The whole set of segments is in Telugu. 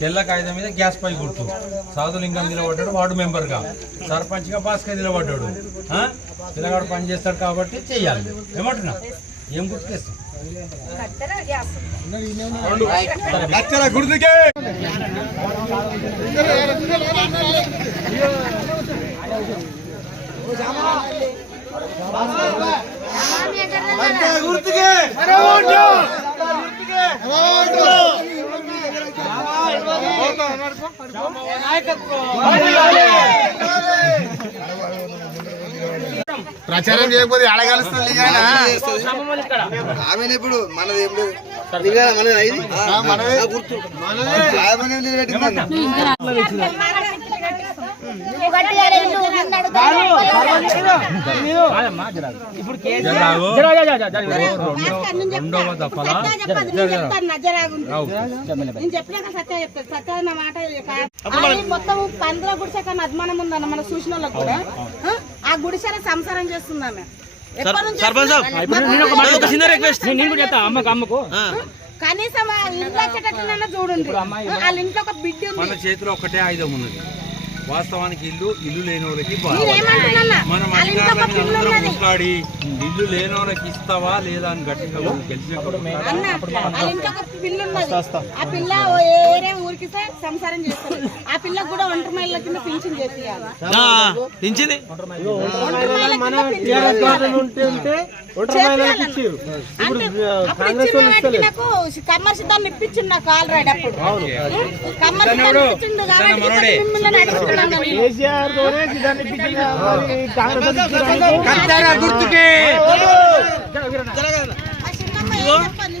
తెల్ల కాగితం మీద గ్యాస్ పై గుర్తు. సాధులింగం నిలబడ్డాడు వార్డు మెంబర్గా, సర్పంచ్గా భాస్కర్ నిలబడ్డాడు. పిల్లగాడు పని చేస్తాడు కాబట్టి చెయ్యాలి. ఏమంటున్నా? ఏం గుర్తుకేస్తాం? గుర్తుకే ప్రచారం చేయకపోతే అడగలుస్తుంది ఆమె ఇప్పుడు మనది మనదే గుర్తు రెండవ దఫలా మొత్తం పంద్ర గుడిసె కన్నా అభిమానం ఉందన్న మన చూసిన వాళ్ళకి కూడా. ఆ గుడిసెల సంసారం చేస్తున్నామే. కనీసం ఇంట్లో వచ్చేటట్టు చూడండి. వాళ్ళ ఇంట్లో ఒక బిడ్డ ఉంది. మన చేతిలో ఒకటే ఆయుధం ఉన్నది. వాస్తవానికి ఇల్లు లేని వాళ్ళకి మనం మాట్లాడి ఇల్లు లేని వాళ్ళకి ఇస్తావా లేదా అని గట్టిగా గెలిచినప్పుడు ఆ పిల్ల వేరే ఊరికి సంసారం చేస్తారు. ఆ పిల్లకు కూడా ఒంటరి మహిళల కింద పింఛన్ చేయాలి. కమ్మర్ సిద్ధాన్ని ఇప్పించింది నాకు ఆల్రెడీ. అప్పుడు కమ్మర్ సిద్ధాన్ని ఇప్పించిండు కాబట్టి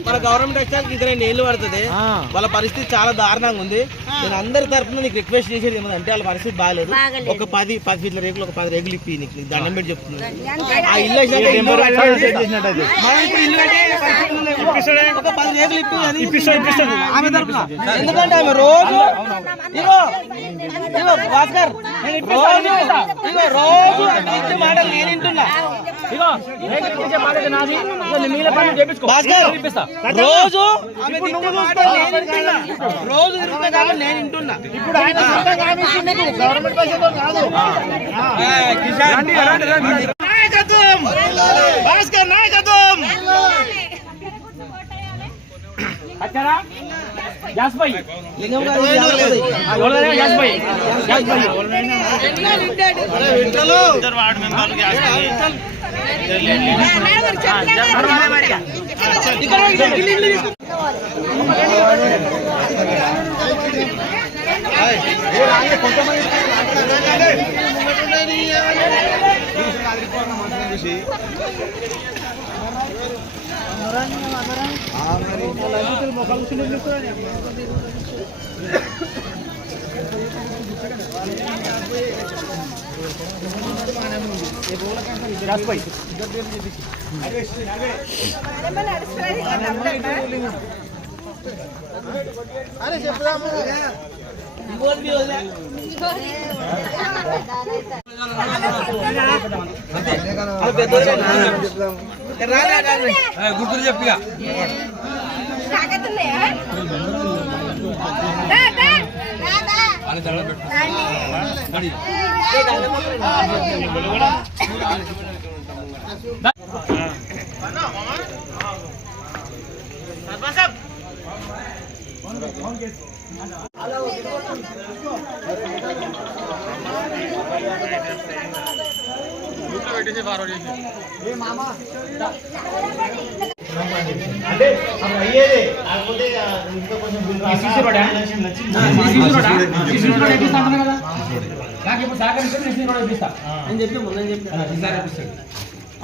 మన గవర్నమెంట్ వచ్చాక ఇతర నీళ్లు పడుతుంది. వాళ్ళ పరిస్థితి చాలా దారుణంగా ఉంది. నేను అందరి తరఫున నీకు రిక్వెస్ట్ చేసేది ఏమంటే వాళ్ళ పరిస్థితి బాగాలేదు. ఒక 10 ఫీట్ల రేకులు, ఒక 10 రేకులు ఇప్పి నీకు దండం పెట్టి చెప్తున్నాను. ఆ ఇల్లు ఒక 10 రేకులు ఇప్పి ఆమె తరఫున. ఎందుకంటే ఆమె రోజు భాస్కర్ రోజు మాటలు నేను వింటున్నా. భాస్కర్ రోజు రోజు నేను వింటున్నా. నాయకత్వం భాస్కర్ నాయకత్వం. గుర్తులు చెప్పిగా ఫార్వర్డ్ చేసి అంటే అయ్యేదే కాకపోతే ఇంకా కొంచెం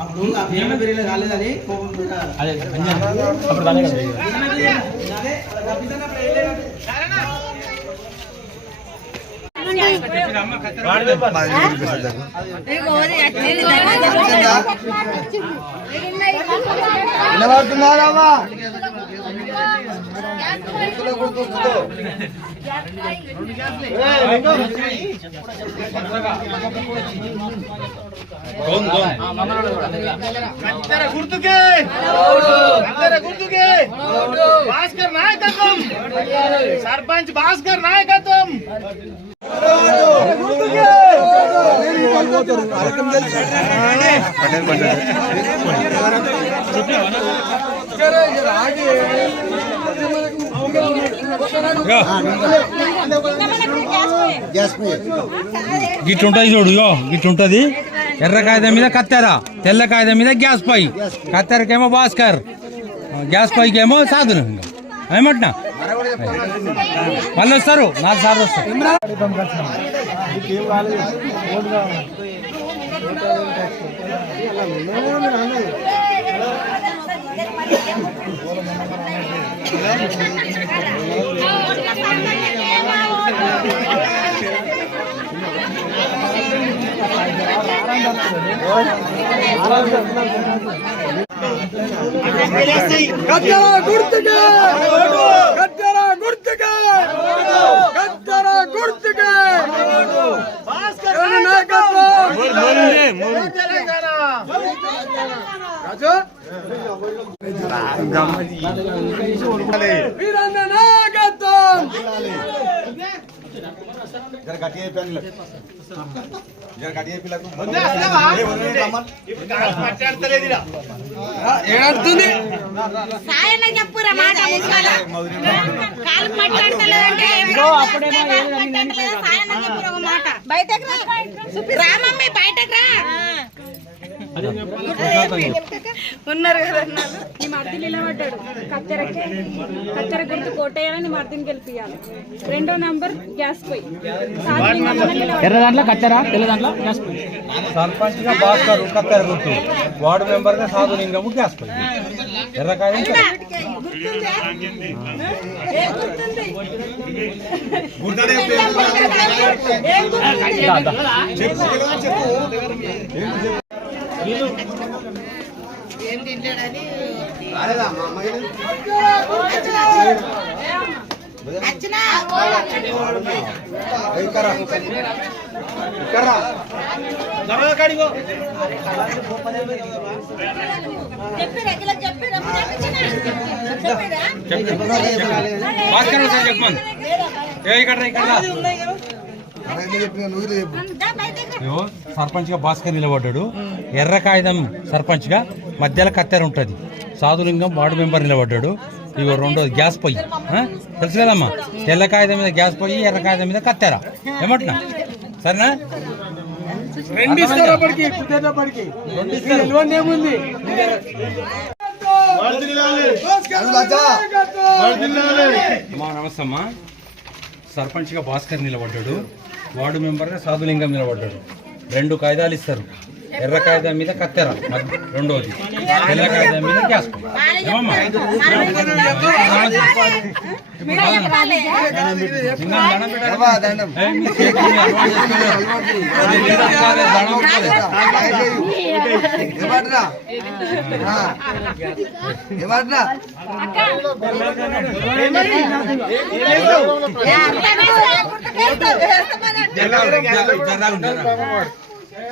అప్పుడు రాలేదని వినబడుతున్నారమ్మా గుర్తుకే గుర్తుకే భాస్కర్ నాయకత్వం, సర్పంచ్ భాస్కర్ నాయకత్వం. గిట్లుంటది చూడు, గిట్లుంటది. ఎర్ర కాగితం మీద కత్తెర, తెల్ల కాగితం మీద గ్యాస్ పై. కత్తెరకేమో భాస్కర్, గ్యాస్ పైకేమో సాధులు. ఏమంటున్నా మళ్ళీ వస్తారు, 4 సార్లు వస్తారు. చెప్పురా మాట బయటకు రామమ్మి, బయటకు రా. ఉన్నారు కదా నీ మర్దిని నిలబడ్డాడు. కత్తెర గుర్తు కోటేయాలని మర్దిని గెలిపియాలి. 2వ నంబర్ గ్యాస్ పొయ్యి. ఎర్ర దాంట్లో కత్తెర, తెల్ల దాంట్లో గ్యాస్ పొయ్యి. సర్పంచ్ గా భాస్కర్ కత్తెర గుర్తు, వార్డు మెంబర్ గా సాధులింగము గ్యాస్ పై. ఎర్రకాయ ఏం తింటాడని సర్పంచ్ గా భాస్కర్ నిలబడ్డాడు. ఎర్ర కాగితం సర్పంచ్ గా, మధ్యలో కత్తెర ఉంటది. సాధులింగం వార్డు మెంబర్ నిలబడ్డాడు. ఇవి 2వది గ్యాస్ పొయ్యి. తెలుసు కదమ్మా, తెల్ల కాగితం మీద గ్యాస్ పొయ్యి, ఎర్ర కాగితం మీద కత్తెర. ఏమంటున్నా సరేనా? నమస్తే అమ్మా. సర్పంచ్ గా భాస్కర్ నిలబడ్డాడు, వార్డు మెంబర్ గా సాధులింగం నిలబడ్డాడు. 2 కాగితాలు ఇస్తారు. ఎర్ర కాగితం మీద కత్తెర 2వది, తెల్ల కాగితం మీద గ్యాస్ పొయ్యి. ఏమమ్మా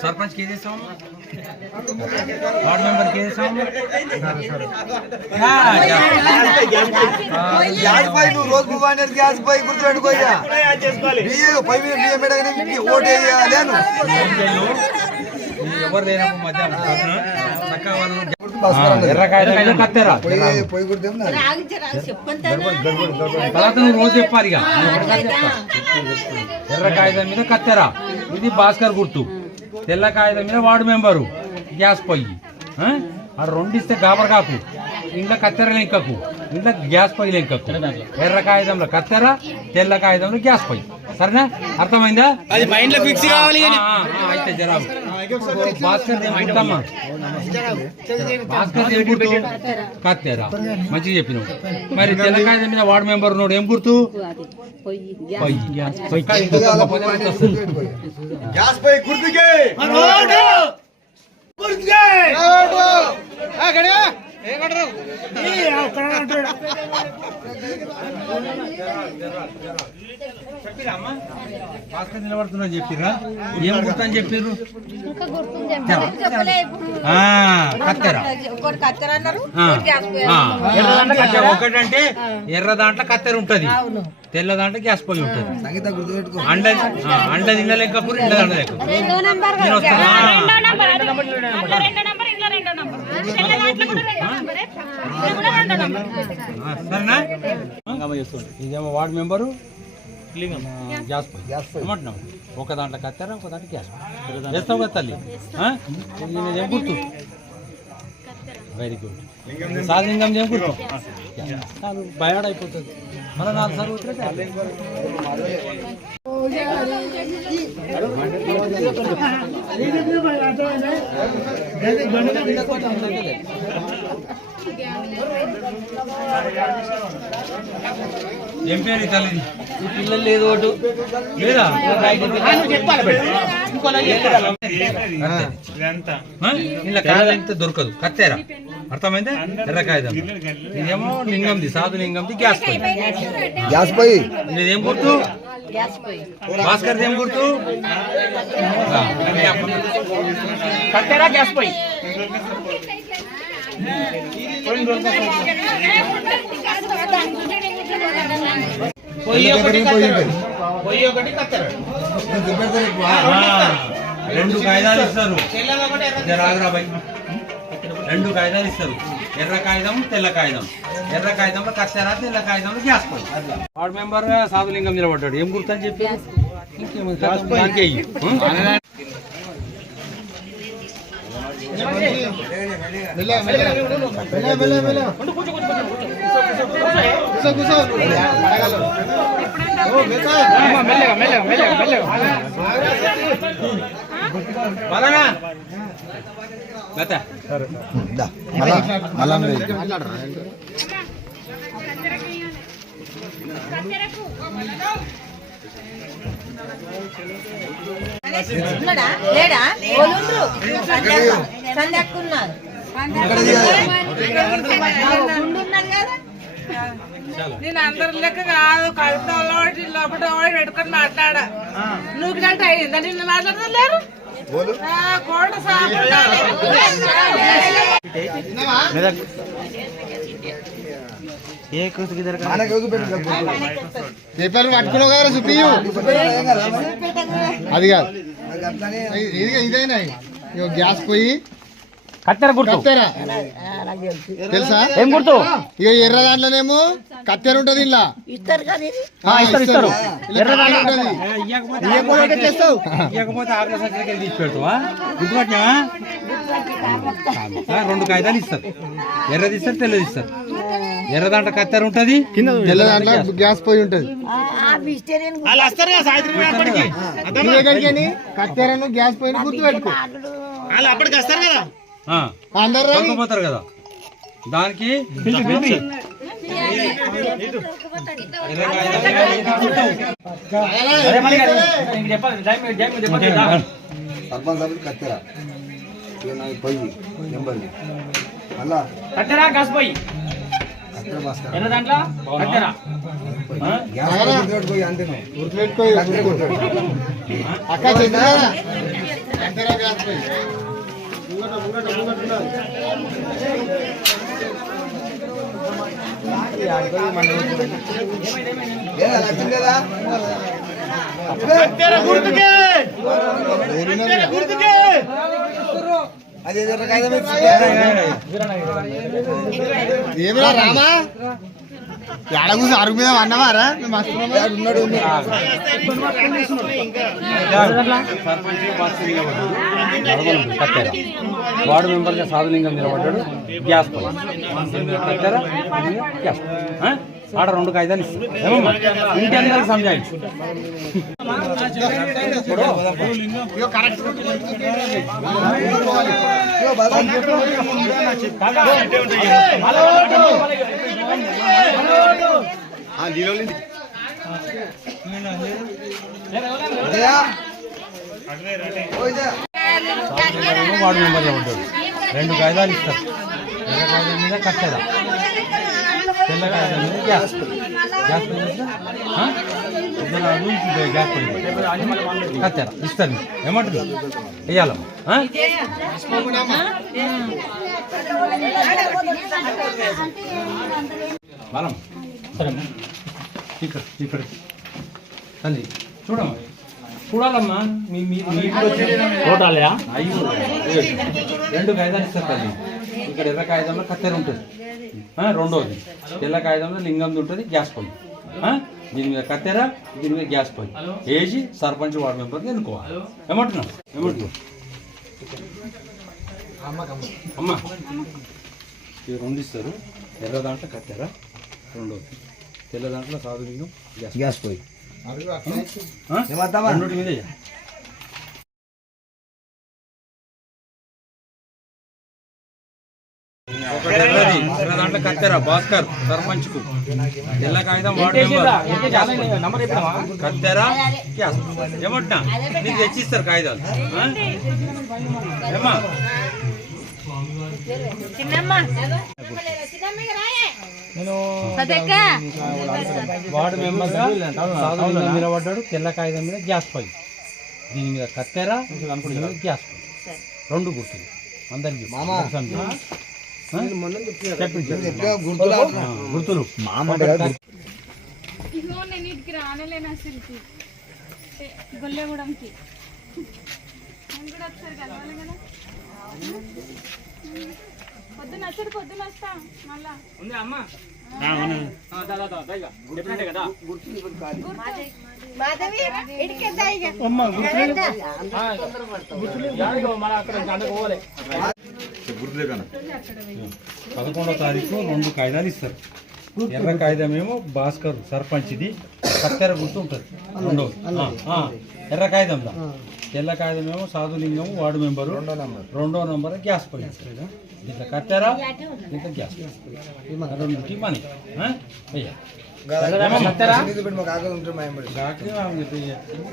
సర్పంచ్ కి చేస్తాం, వార్డు మెంబర్ కి చేస్తాం. రోజు గ్యాస్ పై గుర్తుపెట్టుకోయా, ఎవరు లేనప్పుడు మధ్యాహ్నం ఎర్ర కాగితం కత్తెర రోజు చెప్పాలి. ఇక ఎర్ర కాగితం మీద కత్తెర, ఇది భాస్కర్ గుర్తు. తెల్ల కాగితం మీద వార్డు మెంబరు గ్యాస్ పొయ్యి. ఆ 2 ఇస్తే గాబర్ కాకు, ఇంట్లో కత్తెర లెంకకు, ఇంట్లో గ్యాస్ పొయ్యి లెంకకు. ఎర్ర కాగితంలో కత్తెర, తెల్ల కాగితంలో గ్యాస్ పొయ్యి. సరేనా? అర్థమైందా? అది మైండ్ లో ఫిక్స్ కావాలి. అయితే జరాబు భాస్కర్ గుర్తమ్మా, భాస్కర్ గుర్తు కత్తెర మంచిగా చెప్పినావు. మరి తెల్ల కాగితం మీద వార్డు మెంబర్ ఉన్నాడు, ఏం గుర్తు? గ్యాస్ పై గుర్తుకే చెప్పిరమ్మా భాస్కర్ నిలబడుతున్నా చెప్పిర్రా ఏం గుర్తని చెప్పిర్రు కత్తెర ఒకటంటే ఎర్ర దాంట్లో కత్తెర ఉంటది తెల్ల దాంట్లో గ్యాస్ పొయ్యి ఉంటది అండ్ల తిన్న లెక్క ఇండ్ల దాంట్లో లెక్క సరేనా ఇదేమో వార్డు మెంబరు గ్యాస్ పొయ్యి ఏమంటున్నావు ఒక దాంట్లో కత్తెర ఒక దాంట్లో గ్యాస్ పొయ్యి వేస్తావు కదా తల్లి ఏం గుర్తు వెరీ గుడ్ సాధలింగం ఏం గుర్తు చాలు బయాడ్ అయిపోతుంది మళ్ళీ 4 సార్లు ఏం పేరు తల్లి ఈ పిల్లలు లేదు ఓటు లేదా ఇలా కాయలంతా దొరకదు కత్తేరా అర్థమైందా ఎర్ర కాగితం ఇదేమో లింగంది సాధు లింగంది గ్యాస్ పొయ్యి ఇదేం గుర్తు భాస్కర్ ఏం గుర్తు కత్తెరా గ్యాస్ పొయ్యి రెండు కాగితాలు ఇస్తారు రాఘరాబాయ్ 2 కాగితాలు ఇస్తారు ఎర్ర కాగితం తెల్ల కాగితం ఎర్ర కాగితంలో కత్తెర తెల్ల కాగితంలో గ్యాస్ పొయ్యి వార్డు మెంబర్ సాధులింగం నిలబడ్డాడు ఏం గుర్తని చెప్పి లేడా సందక్కున్నారు నేను అందరి లెక్క కాదు కడుపుతో లోపల పెట్టుకొని మాట్లాడా నువ్వు గంట అయిందా నిన్ను మాట్లాడలేరు కోట పేపర్ పట్టుకున్నావు కదా చూపియు అది కాదు ఇదేనా గ్యాస్ పోయి కత్తెర గుర్తు తెలుసా ఏం గుర్తు ఇక ఎర్ర దాంట్లోనేమో కత్తెర ఉంటది ఇలా ఇస్తారు ఎర్ర ఇవ్వకపోతే ఆకలి సర్టిఫికేట్ తీసి పెడతావా గుర్తుపట్టినా 2 కాగితాలు ఇస్తారు ఎర్రది ఇస్తారు తెల్లది ఇస్తారు ఎర్ర దాంట్లో కత్తెర ఉంటది తెల్ల దాంట్లో గ్యాస్ పోయి ఉంటది కత్తెరను గ్యాస్ పోయి గుర్తు పెట్టుకో అప్పటికి వస్తారు కదా అందరు పోతారు కదా దానికి కత్తెర పొయ్యి నెంబర్ కట్టెరా గ్యాస్ పోయి ఎర్ర దాంట్లో కట్టెరా అక్క కత్తెర గ్యాస్ పోయి ఏమిరా రామా ఎడగు అరుగు మీద అన్నవారా ఉన్నాడు కత్తెర వార్డు మెంబర్ గా సాధులింగం నిలబడ్డాడు గ్యాస్ కత్తెర గ్యాస్ ఆడ 2 కాగితాలు ఇస్తారు ఏమమ్మా ఇంటి అందరికి సంజాయించు వార్డు మెంబర్ నిలబడ్డాడు 2 కాగితాలు ఇస్తారు ఎర్ర కాగితం మీద కత్తెర, తెల్ల కాగితం మీద గ్యాస్ గ్యాస్ గ్యాస్ పొయ్యి కత్తెర ఇస్తుంది. ఏమంటుంది వెయ్యాలమ్మా. బలం సరేమ్మా. ఇక్కడ ఇక్కడ తల్లి చూడమ్మా, చూడాలమ్మా. చూడాలా? రెండు కాగితాలు ఇస్తారు తల్లి. ఇక్కడ ఎర్ర కాగితంలో కత్తెర ఉంటుంది, రెండోది తెల్ల కాగితంలో లింగంది ఉంటుంది, గ్యాస్ పొయ్యి. దీని మీద కత్తెర, దీని మీద గ్యాస్ పొయ్యి వేసి సర్పంచ్ వార్డు మెంబర్ని ఎన్నుకోవాలి. ఏమంటున్నాం? ఏమంటున్నాం అమ్మా? ఇవి రెండు ఇస్తారు. ఎర్ర దాంట్లో కత్తెర, రెండోది తెల్ల దాంట్లో సాధు లింగం, గ్యాస్ పొయ్యి. రెండోటి మీద ఒకటి ఎర్రది, ఎర్ర దాంట్లో కత్తెర భాస్కర్ సర్పంచ్ కు, తెల్ల కాగితం వార్డు మెంబర్, కత్తెర గ్యాస్. ఏమంటున్నా? నీకు తెచ్చిస్తారు కాగితాలు. ఏమా వార్డు మెంబర్ నిలబడ్డాడు, తెల్ల కాగితం మీద గ్యాస్ పొయ్యి, దీని మీద కత్తెర, దీని మీద గ్యాస్ పొయ్యి. రెండు గుర్తులు అందరికి గుర్తులు. ఇగో నేను ఇటుకి రానలేను అసలుకి గొల్లెగూడెంకి. నేను కూడా ఒకసారి కలవాలి కదా. పొద్దున వచ్చాడు, పొద్దున వస్తా మళ్ళా. పదకొండవ తారీఖు రెండు కాగితాలు ఇస్తారు. ఎర్ర కాగితం ఏమో భాస్కర్ సర్పంచ్ది, కత్తెర గుర్తు ఉంటుంది రెండోది ఎర్ర కాగితంలో. తెల్ల కాగితం ఏమో సాధులింగం వార్డు మెంబరు, రెండో నంబర్ గ్యాస్ పొయ్యి. దీంట్లో కత్తెర, దీంట్లో గ్యాస్ రెండుకి మనీ.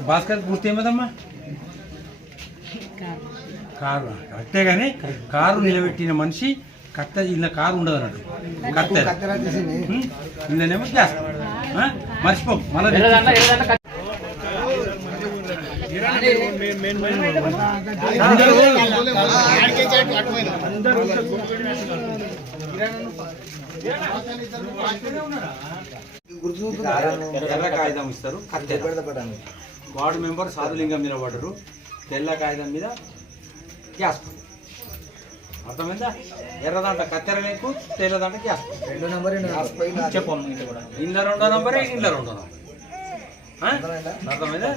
భాస్కర్ గుర్తు ఏమదమ్మా? కారు. కరెక్టే కానీ కారు నిలబెట్టిన మనిషి కత్తెర, ఇలా కారు ఉండదు అన్నట్టు. కత్తెర ఇందులోనేమో గ్యాస్. మర్చిపో మళ్ళీ ఎర్ర కాగితం ఇస్తారు, కత్తెర. వార్డు మెంబర్ సాధులింగం నిలబడ్డారు, తెల్ల కాగితం మీద గ్యాస్. అర్థమైందా? ఎర్రదంట కత్తెర లేకు, తెల్లదంట గ్యాస్. చెప్పు ఇంట్లో రెండో నంబరే, ఇంట్లో రెండో నంబర్. అర్థమైందా?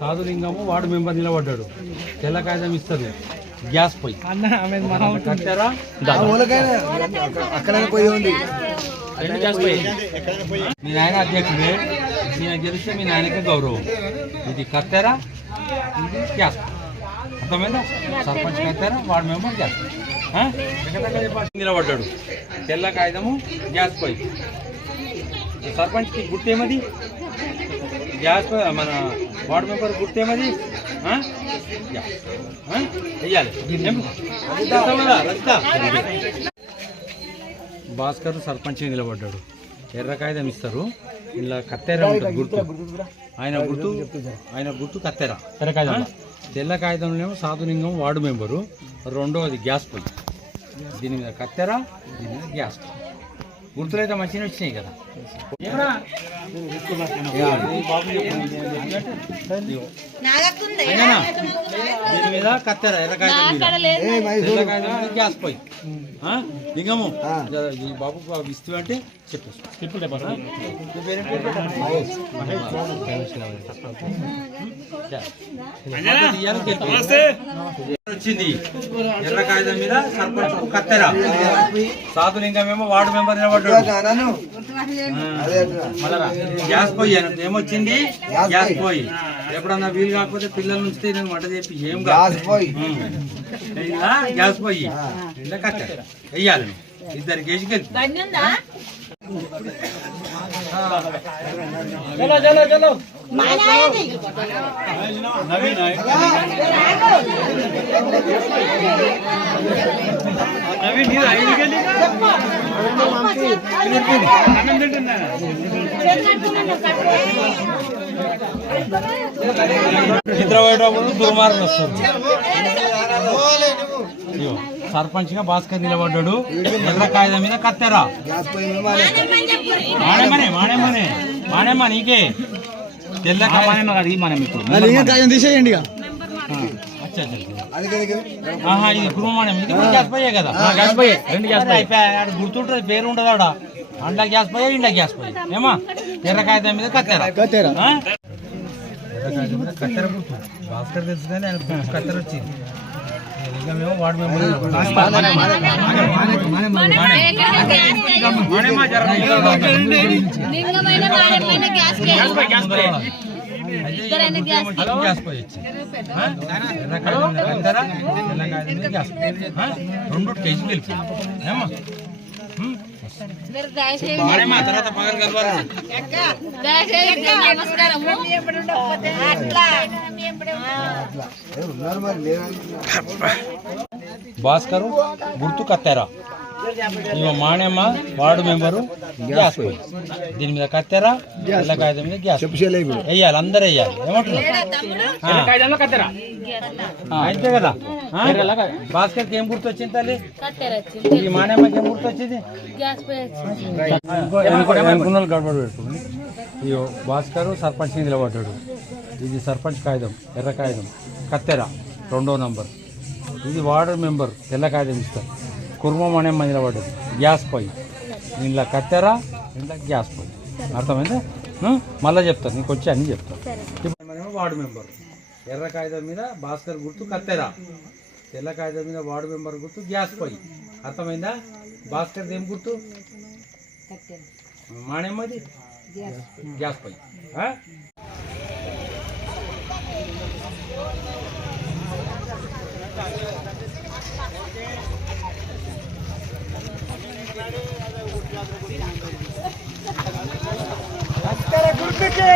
సాధులింగము వార్డు మెంబర్ నిలబడ్డాడు, తెల్ల కాగితం ఇస్తారు, గ్యాస్ పొయ్యి, కత్తెర అక్కడ పోయి ఉంది. మీ నాయన అధ్యక్షుడే, ఈయన గెలిస్తే మీ నాయనకే గౌరవం. ఇది కత్తెర, ఇది గ్యాస్. అర్థమైందా? సర్పంచ్ కత్తెర, వార్డు మెంబర్ గ్యాస్. నిలబడ్డాడు, తెల్ల కాగితము, గ్యాస్ పొయ్యి. సర్పంచ్కి గుర్తేమది? గ్యాస్ పొయ్యి. మన వార్డు మెంబర్ గుర్తేమది? వెయ్యాలి. భాస్కర్ సర్పంచ్ నిలబడ్డాడు, ఎర్ర కాగితం ఇస్తారు, ఇలా కత్తెర ఉంటుంది గుర్తు. ఆయన గుర్తు కత్తెర. తెల్ల కాగితంలో సాధులింగం వార్డు మెంబరు, రెండోది గ్యాస్ పొయ్యి, దీని మీద కత్తెర, దీని మీద గ్యాస్. గుర్తులు అయితే మంచిగా వచ్చినాయి కదా. దీని మీద కత్తెర, ఎర్ర కాగితం మీద, తెల్ల కాగితం మీద గ్యాస్ పొయ్యి. లింగము ఈ బాబు ఇస్తూ అంటే చెప్పేసి వచ్చింది. ఎర్ర కాగితం మీద సర్పంచ్ కత్తెర, సాధులింగం ఏమో వార్డు మెంబర్ నిలబడ్డాడు, గ్యాస్ పొయ్యి. ఏమొచ్చింది? గ్యాస్ పొయ్యి. ఎప్పుడన్నా వీలు కాకపోతే పిల్లల నుంచి నేను వంట చెప్పి ఏం గ్యాస్ పొయ్యి, ఇలా కత్తెర వెయ్యాలి. ఇద్దరికి వేసుకెళ్ళి మానాయది నిద్రపోయేటప్పుడు దుర్మార్గం వస్తుంది. సర్పంచ్ గా భాస్కర్ నిలబడ్డాడు. ఎర్ర కాగితం మీద కత్తెరా. మానేమ్మ నీకే తెల్ల తీసేయండి ఇది కురుమాణం. ఇది కూడా గ్యాస్ పోయే కదా. గ్యాస్ పోయే 2 గ్యాస్ పోయి గుర్తుంటుంది, పేరు ఉండదు ఆడ. అండ్ల గ్యాస్ పోయే, ఇండ్ల గ్యాస్ పోయే. ఏమా ఎర్ర కాగితం మీద కత్తెరా. ఎర్ర కాగితం మీద కత్తెర గుర్తు. భాస్కర్ తెలుసు కానీ ఆయన గుర్తు కత్తెర వచ్చింది. మేము వార్డు మెంబర్ గ్యాస్ పోయి రెండు కేజీలు వెళ్ళి ఏమా తర్వాత పగలు కలవాలి. భాస్కరు గుర్తు కత్తెరా. ఇగో మాణెమ్మ వార్డు మెంబరు గ్యాస్ పోయి. దీని మీద కత్తెరా, తెల్ల కాగితం మీద గ్యాస్ వేయాలి. అందరూ వేయాలి. ఏమంటున్నారు అంతే కదా. భాస్కర్కి ఏం గుర్తు వచ్చింది తల్లి? ఈ మాణెమ్మకి ఏం గుర్తు వచ్చింది? గడబడి పెట్టుకోండి. ఇగో భాస్కరు సర్పంచ్ నిలబడ్డాడు. ఇది సర్పంచ్ కాగితం, ఎర్ర కాగితం, కత్తెర 2వ నంబర్. ఇది వార్డు మెంబర్, తెల్ల కాగితం ఇస్తారు. కుర్మం అనే నిలబడ్డది. గ్యాస్ పొయ్యి, ఇంట్లో కత్తెర, ఇంట్లో గ్యాస్ పొయ్యి. అర్థమైందా? మళ్ళీ చెప్తాను, నీకు వచ్చి అన్నీ చెప్తాను. ఇప్పుడు వార్డు మెంబర్, ఎర్ర కాగితం మీద భాస్కర్ గుర్తు కత్తెర, తెల్ల కాగితం మీద వార్డు మెంబర్ గుర్తు గ్యాస్ పొయ్యి. అర్థమైందా? భాస్కర్ ఏం గుర్తు? మాణెమ్మది గ్యాస్ పొయ్యి. గుర్తుకే